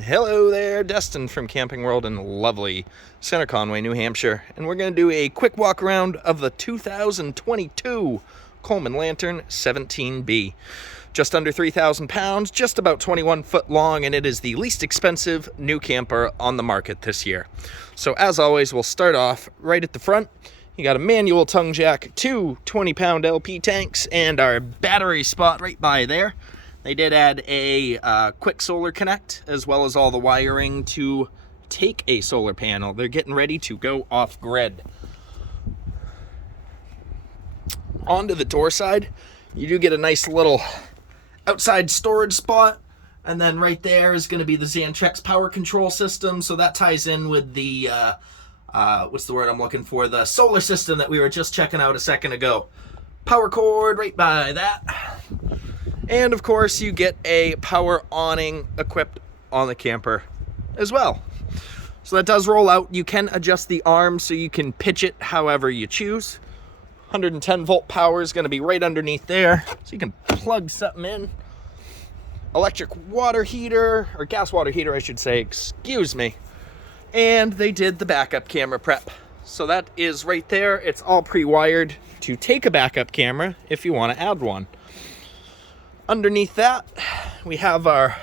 Hello there, Destin from Camping World in lovely Center Conway, New Hampshire. And we're going to do a quick walk around of the 2022 Coleman Lantern 17B. Just under 3,000 pounds, just about 21 foot long, and it is the least expensive new camper on the market this year. So as always, we'll start off right at the front. You got a manual tongue jack, two 20-pound LP tanks, and our battery spot right by there. They did add a quick solar connect, as well as all the wiring to take a solar panel. They're getting ready to go off-grid. Onto the door side, you do get a nice little outside storage spot, and then right there is going to be the Xantrex power control system, so that ties in with the, what's the word I'm looking for, the solar system that we were just checking out a second ago. Power cord right by that. And of course, you get a power awning equipped on the camper as well. So that does roll out. You can adjust the arms so you can pitch it however you choose. 110 volt power is going to be right underneath there, so you can plug something in. Electric water heater, or gas water heater I should say, excuse me. And they did the backup camera prep. So that is right there. It's all pre-wired to take a backup camera if you want to add one. Underneath that, we have our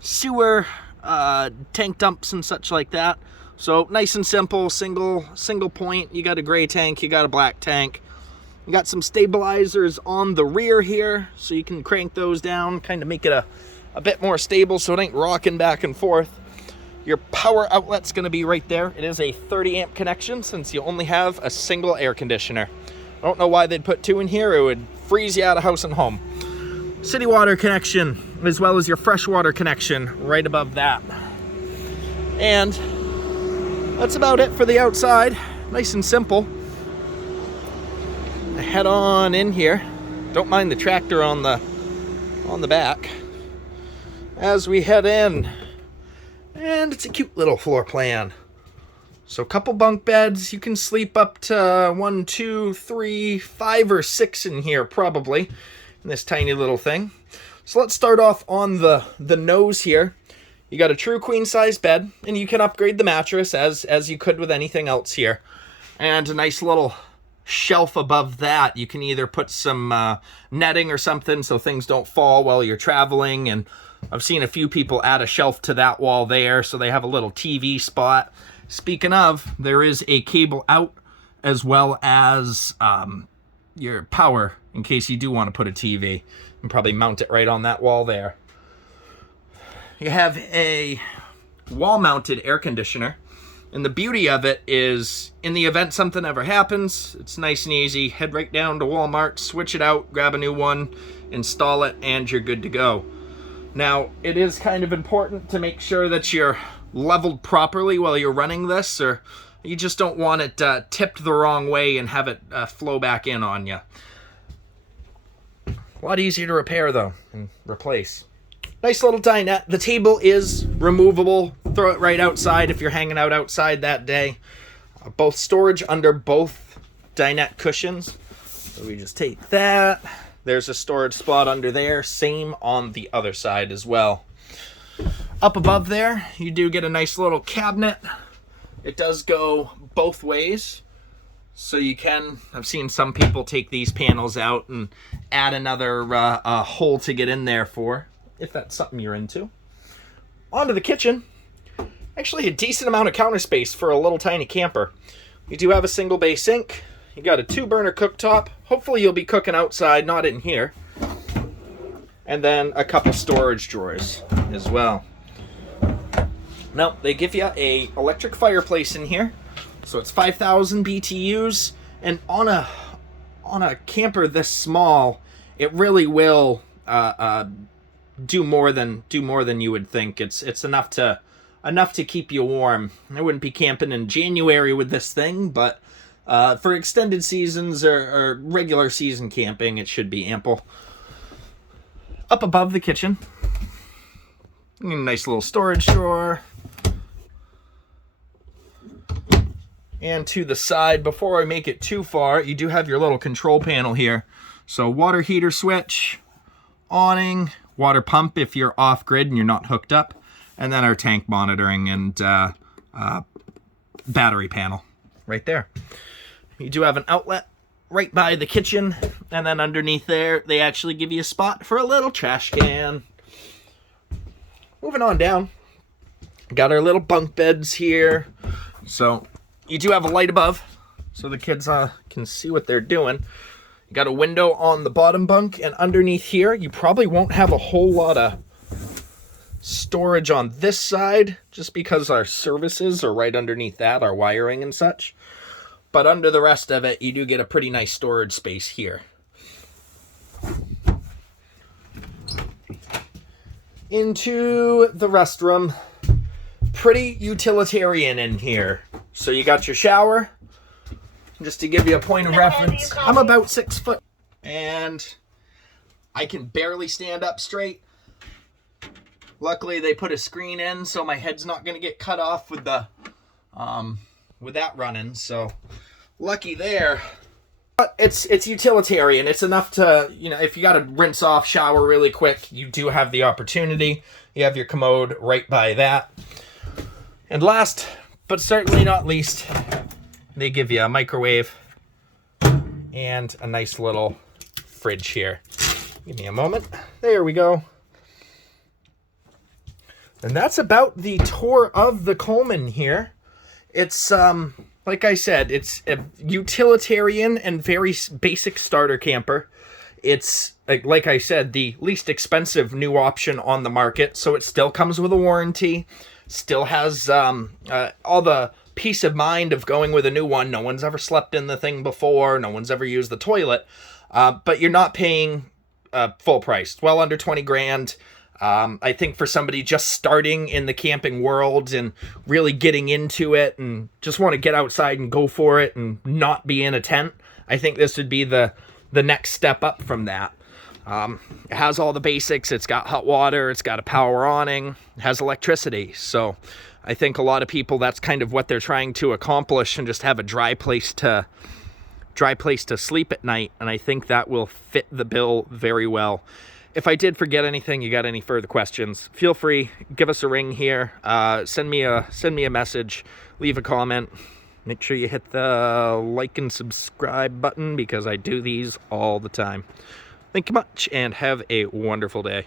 sewer tank dumps and such like that. So nice and simple, single point. You got a gray tank, you got a black tank. You got some stabilizers on the rear here, so you can crank those down, kind of make it a bit more stable so it ain't rocking back and forth. Your power outlet's going to be right there. It is a 30 amp connection since you only have a single air conditioner. I don't know why they'd put two in here. It would freeze you out of house and home. City water connection, as well as your freshwater connection right above that. And that's about it for the outside. Nice and simple. I head on in here. Don't mind the tractor on the back as we head in. And it's a cute little floor plan. So a couple bunk beds. You can sleep up to 1, 2, 3, 5, or 6 in here probably. In this tiny little thing. So let's start off on the nose here. You got a true queen size bed, and you can upgrade the mattress as you could with anything else here. And a nice little shelf above that. You can either put some netting or something so things don't fall while you're traveling. And I've seen a few people add a shelf to that wall there, so they have a little TV spot. Speaking of, there is a cable out as well as your power in case you do want to put a TV and probably mount it right on that wall there. You have a wall-mounted air conditioner, and the beauty of it is in the event something ever happens, it's nice and easy. Head right down to Walmart, switch it out, grab a new one, install it, and you're good to go. Now, it is kind of important to make sure that you're leveled properly while you're running this, or you just don't want it tipped the wrong way and have it flow back in on you. A lot easier to repair, though, and replace. Nice little dinette. The table is removable. Throw it right outside if you're hanging out outside that day. Both storage under both dinette cushions. So we just take that. There's a storage spot under there. Same on the other side as well. Up above there, you do get a nice little cabinet. It does go both ways. So you can, I've seen some people take these panels out and add another hole to get in there for, if that's something you're into. Onto the kitchen. Actually a decent amount of counter space for a little tiny camper. You do have a single bay sink. You got a 2-burner cooktop. Hopefully you'll be cooking outside, not in here. And then a couple storage drawers as well. Now, they give you a electric fireplace in here. So it's 5,000 BTUs, and on a camper this small, it really will do more than you would think. It's enough to keep you warm. I wouldn't be camping in January with this thing, but for extended seasons or regular season camping, it should be ample. Up above the kitchen, a nice little storage drawer. And to the side, before I make it too far, you do have your little control panel here. So water heater switch, awning, water pump if you're off grid and you're not hooked up. and then our tank monitoring and battery panel right there. You do have an outlet right by the kitchen, and then underneath there they actually give you a spot for a little trash can. Moving on down, got our little bunk beds here. So you do have a light above so the kids can see what they're doing. You got a window on the bottom bunk, and underneath here you probably won't have a whole lot of storage on this side just because our services are right underneath that, our wiring and such. But under the rest of it, you do get a pretty nice storage space here. Into the restroom. Pretty utilitarian in here. So you got your shower. Just to give you a point of reference, I'm about 6 foot. And I can barely stand up straight. Luckily, they put a screen in, so my head's not going to get cut off with the with that running. So lucky there. But it's utilitarian. It's enough to, you know, if you got to rinse off, shower really quick, you do have the opportunity. You have your commode right by that. And last, but certainly not least, they give you a microwave and a nice little fridge here. Give me a moment. There we go. And that's about the tour of the Coleman here. It's, like I said, it's a utilitarian and very basic starter camper. It's, like I said, the least expensive new option on the market, so it still comes with a warranty. Still has all the peace of mind of going with a new one. No one's ever slept in the thing before. No one's ever used the toilet. But you're not paying full price. Well under 20 grand. I think for somebody just starting in the camping world and really getting into it and just want to get outside and go for it and not be in a tent, I think this would be the next step up from that. It has all the basics. It's got hot water. It's got a power awning. It has electricity. So I think a lot of people, that's kind of what they're trying to accomplish, and just have a dry place to sleep at night. And I think that will fit the bill very well. If I did forget anything, you got any further questions, feel free, give us a ring here, send me a message, leave a comment. Make sure you hit the like and subscribe button because I do these all the time. Thank you much and have a wonderful day.